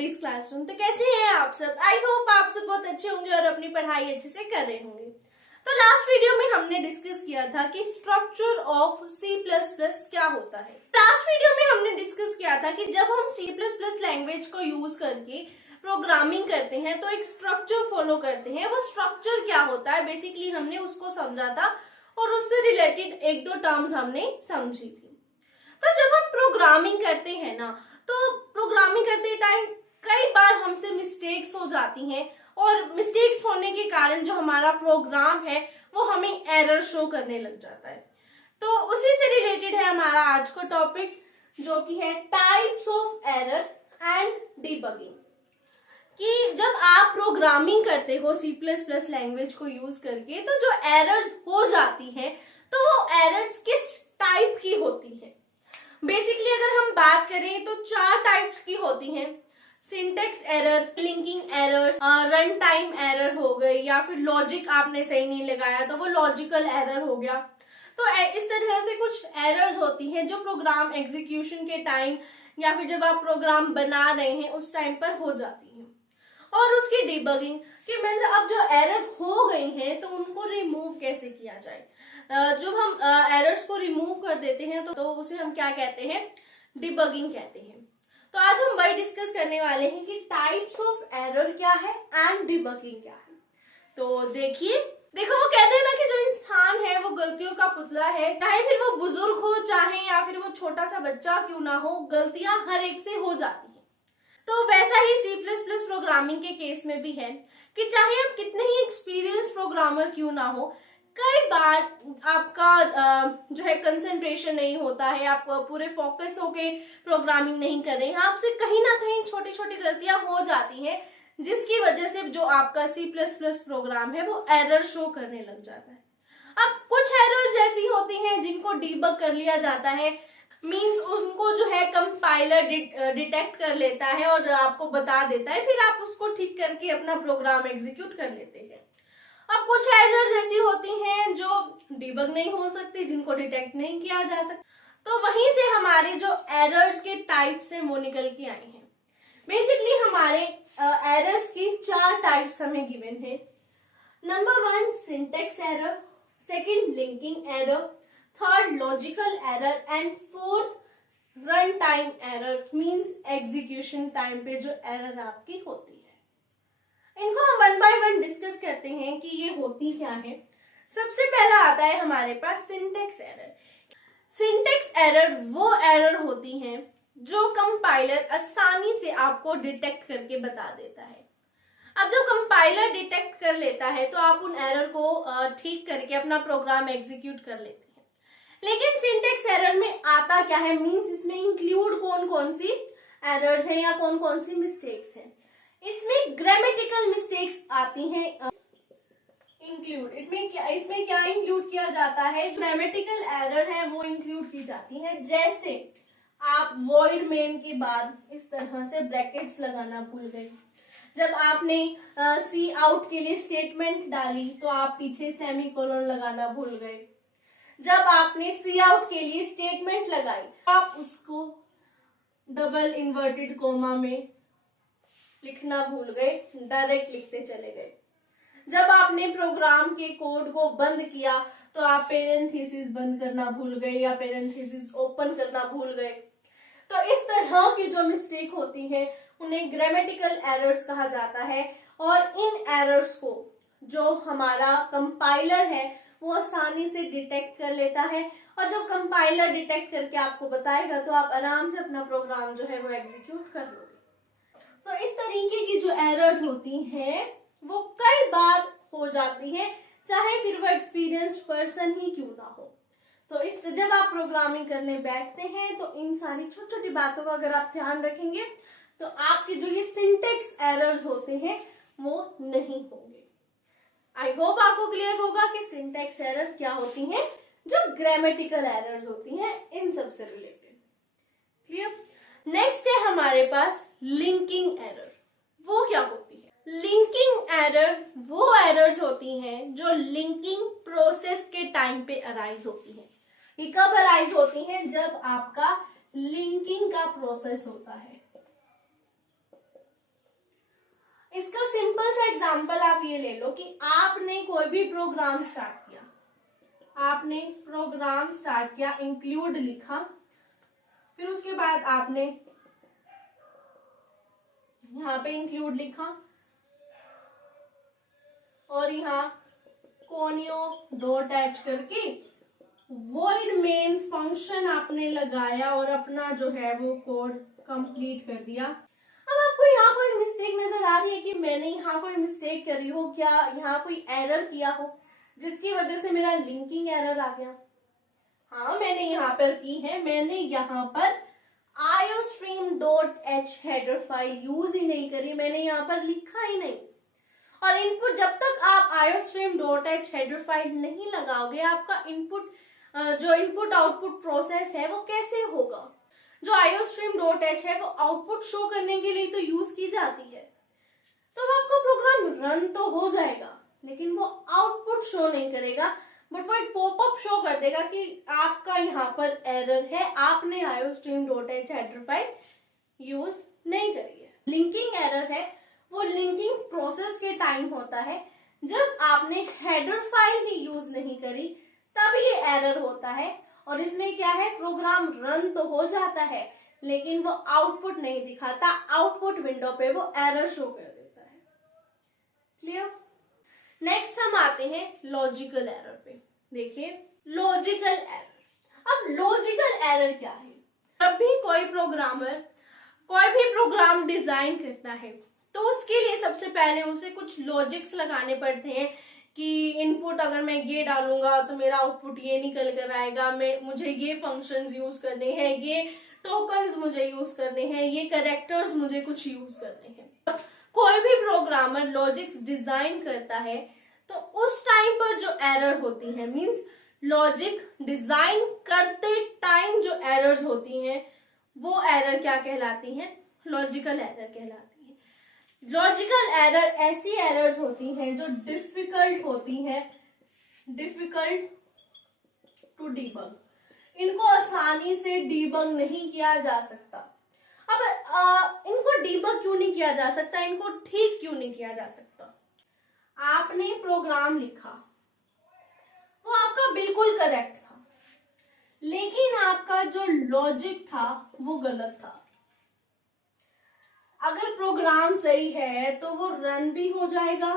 Studies classroom. तो कैसे हैं आप सब? आई होप आप सब बहुत अच्छे होंगे और अपनी पढ़ाई अच्छे से कर रहे होंगे। तो लास्ट वीडियो में हमने डिस्कस किया था कि स्ट्रक्चर ऑफ C++ क्या होता है। लास्ट वीडियो में हमने डिस्कस किया था कि जब हम C++ लैंग्वेज को यूज करके प्रोग्रामिंग करते हैं तो एक स्ट्रक्चर फॉलो करते हैं। वो स्ट्रक्चर क्या होता है बेसिकली हमने उसको समझा था और उससे रिलेटेड एक दो टर्म्स हमने समझी थी। तो जब हम प्रोग्रामिंग करते हैं ना, तो प्रोग्रामिंग करते टाइम कई बार हमसे मिस्टेक्स हो जाती हैं और मिस्टेक्स होने के कारण जो हमारा प्रोग्राम है वो हमें एरर शो करने लग जाता है। तो उसी से रिलेटेड है हमारा आज का टॉपिक, जो कि है types of error and debugging. कि जब आप प्रोग्रामिंग करते हो C++ लैंग्वेज को यूज करके तो जो एरर्स हो जाती हैं तो वो एरर्स किस टाइप की होती है। बेसिकली अगर हम बात करें तो 4 टाइप्स की होती हैं। Syntax error, linking errors, run time error हो गई, या फिर लॉजिक आपने सही नहीं लगाया तो वो लॉजिकल एरर हो गया। तो इस तरह से कुछ एरर्स होती हैं जो प्रोग्राम एग्जीक्यूशन के टाइम या फिर जब आप प्रोग्राम बना रहे हैं उस टाइम पर हो जाती हैं। और उसकी डिबगिंग कि मींस अब जो एरर हो गई हैं तो उनको रिमूव कैसे किया जाए। जब हम एरर्स को रिमूव कर देते हैं तो उसे हम क्या कहते हैं, डिबगिंग कहते हैं। तो आज हम वही डिस्कस करने वाले हैं कि टाइप्स ऑफ एरर क्या है एंड डिबगिंग क्या है। तो देखो वो कहते हैं ना कि जो इंसान है वो गलतियों का पुतला है, चाहे फिर वो बुजुर्ग हो चाहे या फिर वो छोटा सा बच्चा क्यों ना हो, गलतियां हर एक से हो जाती है। तो वैसा ही C++ प्रोग्रामिंग के केस में भी है कि चाहे आप कितने ही एक्सपीरियंस प्रोग्रामर क्यों ना हो, कई बार आपका जो है कंसंट्रेशन नहीं होता है, आप पूरे फोकस होके प्रोग्रामिंग नहीं कर रहे हैं, आपसे कहीं ना कहीं छोटी छोटी गलतियां हो जाती हैं जिसकी वजह से जो आपका C++ प्रोग्राम है वो एरर शो करने लग जाता है। अब कुछ एरर्स ऐसी होती हैं जिनको डीबग कर लिया जाता है, मींस उनको जो है कंपाइलर डिटेक्ट कर लेता है और आपको बता देता है, फिर आप उसको ठीक करके अपना प्रोग्राम एग्जीक्यूट कर लेते हैं। अब कुछ एरर्स ऐसी होती हैं जो डिबग नहीं हो सकती, जिनको डिटेक्ट नहीं किया जा सकता। तो वहीं से हमारे जो एरर्स के टाइप्स हैं वो निकल के आए हैं। बेसिकली हमारे एरर्स की 4 टाइप्स हमें गिवन है। Number 1 syntax error, second linking error, third logical error and fourth run time error, means execution time पे जो एरर आपकी होती है। इनको हम वन बाय वन डिस्कस करते हैं कि ये होती क्या है। सबसे पहला आता है हमारे पास सिंटेक्स एरर। सिंटेक्स एरर वो एरर होती हैं जो कंपाइलर आसानी से आपको डिटेक्ट करके बता देता है। अब जब कंपाइलर डिटेक्ट कर लेता है तो आप उन एरर को ठीक करके अपना प्रोग्राम एग्जीक्यूट कर लेते हैं। लेकिन सिंटेक्स एरर में आता क्या है, मींस इसमें इंक्लूड कौन कौन सी एरर्स हैं या कौन कौन सी मिस्टेक्स हैं। इसमें ग्रामेटिकल मिस्टेक्स आती हैं इंक्लूड। इसमें क्या इंक्लूड किया जाता है, ग्रामेटिकल एरर है वो इंक्लूड की जाती है। जैसे आप वॉइड मेन के बाद इस तरह से ब्रैकेट्स लगाना भूल गए, जब आपने सी आउट के लिए स्टेटमेंट डाली तो आप पीछे सेमीकोलन लगाना भूल गए, जब आपने सी आउट के लिए स्टेटमेंट लगाई आप उसको डबल इन्वर्टेड कोमा में लिखना भूल गए, डायरेक्ट लिखते चले गए। जब आपने प्रोग्राम के कोड को बंद किया तो आप पेरेंथेसिस बंद करना भूल गए या पेरेंथेसिस ओपन करना भूल गए। तो इस तरह की जो मिस्टेक होती है उन्हें ग्रामेटिकल एरर्स कहा जाता है। और इन एरर्स को जो हमारा कंपाइलर है वो आसानी से डिटेक्ट कर लेता है, और जब कंपाइलर डिटेक्ट करके आपको बताएगा तो आप आराम से अपना प्रोग्राम जो है वो एग्जीक्यूट कर लोगे। तो इस तरीके की जो एरर्स होती हैं वो कई बार हो जाती हैं, चाहे फिर वो एक्सपीरियंस्ड पर्सन ही क्यों ना हो। तो जब आप प्रोग्रामिंग करने बैठते हैं तो इन सारी छोटी छोटी बातों का अगर आप ध्यान रखेंगे तो आपके जो ये सिंटेक्स एरर्स होते हैं वो नहीं होंगे। आई होप आपको क्लियर होगा कि सिंटेक्स एरर क्या होती हैं, जो ग्रामेटिकल एरर्स होती हैं इन सब से रिलेटेड। क्लियर। नेक्स्ट है हमारे पास लिंकिंग एरर। वो क्या होती है? लिंकिंग एरर वो एरर्स होती हैं जो लिंकिंग प्रोसेस के टाइम पे अराइज होती हैं। ये कब अराइज होती हैं? जब आपका लिंकिंग का प्रोसेस होता है। इसका सिंपल सा एग्जांपल आप ये ले लो कि आपने कोई भी प्रोग्राम स्टार्ट किया, आपने प्रोग्राम स्टार्ट किया, इंक्लूड लिखा, फिर उसके बाद आपने यहाँ पे इंक्लूड लिखा और यहाँ कोनियो डॉट एच करके वॉइड मेन फंक्शन आपने लगाया और अपना जो है वो कोड कंप्लीट कर दिया। अब आपको यहाँ कोई मिस्टेक नजर आ रही है कि मैंने यहाँ कोई मिस्टेक करी हो, क्या यहाँ कोई एरर किया हो जिसकी वजह से मेरा लिंकिंग एरर आ गया? हाँ, मैंने यहाँ पर की है, मैंने यहाँ पर iostream.h हेडर फाइल यूज ही नहीं करी, मैंने यहाँ पर लिखा ही नहीं। और इनपुट जब तक आप iostream.h हेडर फाइल नहीं लगाओगे, आपका इनपुट जो इनपुट आउटपुट प्रोसेस है वो कैसे होगा? जो iostream.h है वो आउटपुट शो करने के लिए तो यूज की जाती है, तो आपका प्रोग्राम रन तो हो जाएगा लेकिन वो आउटपुट शो नहीं करेगा, बट वो एक पॉपअप शो कर देगा कि आपका यहाँ पर एरर है, आपने iostream.h हेडर फाइल यूज नहीं करी है। लिंकिंग एरर है वो लिंकिंग प्रोसेस के टाइम होता है, जब आपने हेडर फाइल ही यूज नहीं करी तब ये एरर होता है। और इसमें क्या है, प्रोग्राम रन तो हो जाता है लेकिन वो आउटपुट नहीं दिखाता, आउटपुट विंडो पे वो एरर शो कर देता है। क्लियर? नेक्स्ट हम आते हैं लॉजिकल एरर पे। देखिए लॉजिकल एरर। अब लॉजिकल एरर क्या है? जब भी कोई प्रोग्रामर कोई भी प्रोग्राम डिजाइन करता है तो उसके लिए सबसे पहले उसे कुछ लॉजिक्स लगाने पड़ते हैं कि इनपुट अगर मैं ये डालूंगा तो मेरा आउटपुट ये निकल कर आएगा, मुझे ये फंक्शंस यूज करने हैं, ये टोकन्स मुझे यूज करने हैं, ये कैरेक्टर्स मुझे कुछ यूज करने हैं। कोई भी प्रोग्रामर लॉजिक्स डिजाइन करता है तो उस टाइम पर जो एरर होती है, मींस लॉजिक डिजाइन करते टाइम जो एरर्स होती हैं वो एरर क्या कहलाती हैं? लॉजिकल एरर कहलाती है। लॉजिकल एरर ऐसी एरर्स होती हैं जो डिफिकल्ट होती हैं, डिफिकल्ट टू डीबग, इनको आसानी से डीबग नहीं किया जा सकता। अब इनको डीबग क्यों नहीं किया जा सकता, इनको ठीक क्यों नहीं किया जा सकता? आपने प्रोग्राम लिखा, वो आपका बिल्कुल करेक्ट था, लेकिन आपका जो लॉजिक था वो गलत था। अगर प्रोग्राम सही है तो वो रन भी हो जाएगा,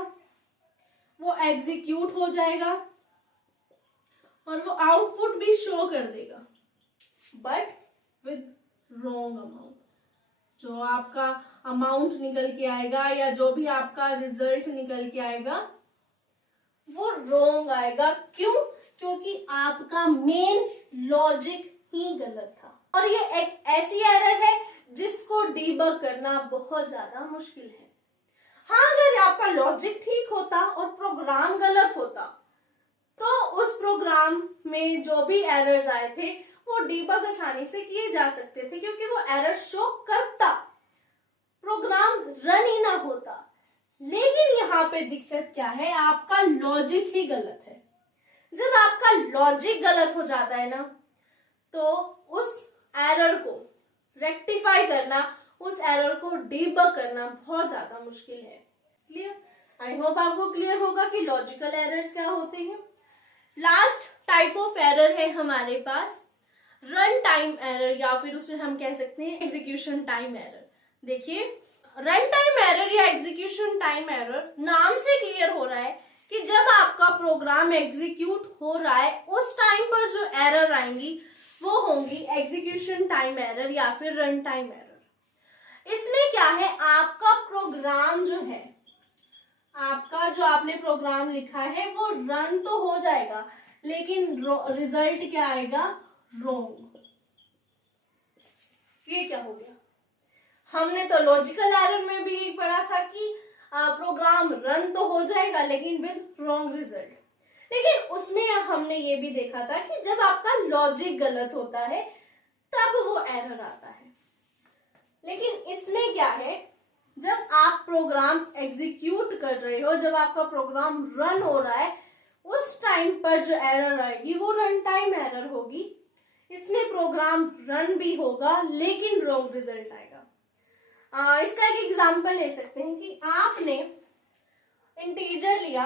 वो एग्जीक्यूट हो जाएगा और वो आउटपुट भी शो कर देगा, बट विद रॉन्ग अमाउंट। जो आपका अमाउंट निकल के आएगा या जो भी आपका रिजल्ट निकल के आएगा वो रॉन्ग आएगा। क्यों? क्योंकि आपका मेन लॉजिक ही गलत था। और ये एक ऐसी एरर है जिसको डीबग करना बहुत ज्यादा मुश्किल है। हाँ, अगर आपका लॉजिक ठीक होता और प्रोग्राम गलत होता तो उस प्रोग्राम में जो भी एरर्स आए थे वो डीबग आसानी से किए जा सकते थे, क्योंकि वो एरर शो करता, प्रोग्राम रन ही ना होता। लेकिन यहाँ पे दिक्कत क्या है, आपका लॉजिक ही गलत है। जब आपका लॉजिक गलत हो जाता है ना, तो उस एरर को रेक्टिफाई करना, उस एरर को डीबग करना बहुत ज्यादा मुश्किल है। क्लियर? आई होप आपको क्लियर होगा कि लॉजिकल एरर्स क्या होते हैं। लास्ट टाइप ऑफ एरर है हमारे पास रन टाइम एरर, या फिर उसे हम कह सकते हैं एग्जीक्यूशन टाइम एरर। देखिए, रन टाइम एरर या एग्जीक्यूशन टाइम एरर नाम से क्लियर हो रहा है कि जब आपका प्रोग्राम एग्जीक्यूट हो रहा है उस टाइम पर जो एरर आएंगी वो होंगी एग्जीक्यूशन टाइम एरर या फिर रन टाइम एरर। इसमें क्या है, आपका प्रोग्राम जो है, आपका जो आपने प्रोग्राम लिखा है वो रन तो हो जाएगा लेकिन रिजल्ट क्या आएगा? रॉन्ग। ये क्या हो गया? हमने तो लॉजिकल एरर में भी पढ़ा था कि प्रोग्राम रन तो हो जाएगा लेकिन विद रॉन्ग रिजल्ट, लेकिन उसमें अब हमने ये भी देखा था कि जब आपका लॉजिक गलत होता है तब वो एरर आता है। लेकिन इसमें क्या है, जब आप प्रोग्राम एग्जीक्यूट कर रहे हो, जब आपका प्रोग्राम रन हो रहा है, उस टाइम पर जो एरर आएगी वो रन टाइम एरर होगी। इसमें प्रोग्राम रन भी होगा लेकिन रॉन्ग रिजल्ट आएगा। इसका एक एग्जांपल ले सकते हैं कि आपने इंटीजर लिया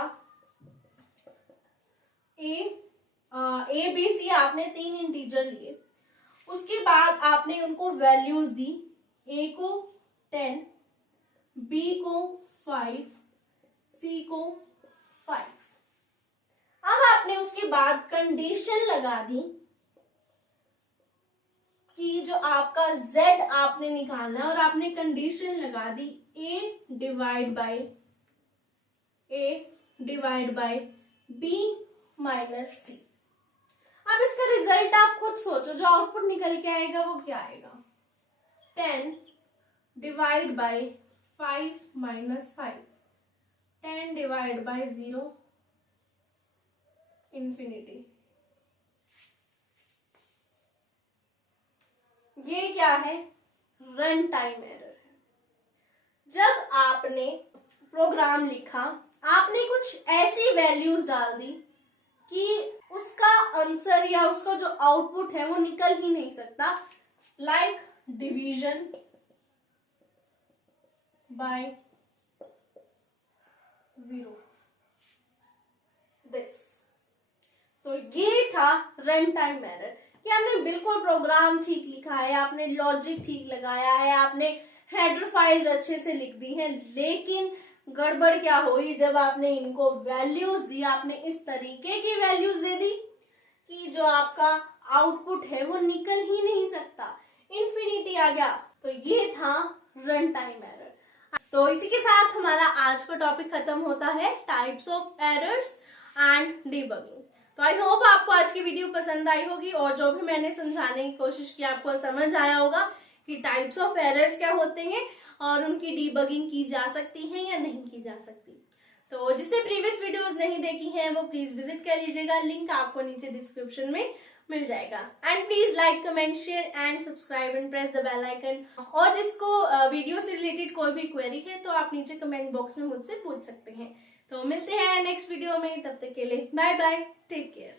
ए बी सी, आपने 3 इंटीजर लिए, उसके बाद आपने उनको वैल्यूज दी, ए को 10, बी को 5, सी को 5। अब आपने उसके बाद कंडीशन लगा दी कि जो आपका z आपने निकालना है, और आपने कंडीशन लगा दी a divide by b minus c. अब इसका रिजल्ट आप खुद सोचो, जो आउटपुट निकल के आएगा वो क्या आएगा? 10 divide by 5 minus 5, 10 divide by 0, infinity. ये क्या है? रन टाइम एरर है। जब आपने प्रोग्राम लिखा, आपने कुछ ऐसी वैल्यूज डाल दी कि उसका आंसर या उसका जो आउटपुट है वो निकल ही नहीं सकता, लाइक डिवीजन बाय 0, दिस। तो ये था रन टाइम एरर कि आपने बिल्कुल प्रोग्राम ठीक लिखा है, आपने लॉजिक ठीक लगाया है, आपने हेडर फाइल्स अच्छे से लिख दी है, लेकिन गड़बड़ क्या हुई? जब आपने इनको वैल्यूज दी, आपने इस तरीके की वैल्यूज दे दी कि जो आपका आउटपुट है वो निकल ही नहीं सकता, इंफिनिटी आ गया। तो ये था रन टाइम एरर। तो इसी के साथ हमारा आज का टॉपिक खत्म होता है, types of errors and debugging. तो आई होप आपको आज की वीडियो पसंद आई होगी, और जो भी मैंने समझाने की कोशिश की आपको समझ आया होगा कि टाइप्स ऑफ एरर्स क्या होते हैं और उनकी डीबगिंग की जा सकती है या नहीं की जा सकती। तो जिसने प्रीवियस वीडियोस नहीं देखी हैं वो प्लीज विजिट कर लीजिएगा, लिंक आपको नीचे डिस्क्रिप्शन में मिल जाएगा। And please like, comment, share and subscribe and press the bell icon. और जिसको वीडियो से रिलेटेड कोई भी क्वेरी है तो आप नीचे कमेंट बॉक्स में मुझसे पूछ सकते हैं। तो मिलते हैं नेक्स्ट वीडियो में, तब तक के लिए बाय बाय, टेक केयर।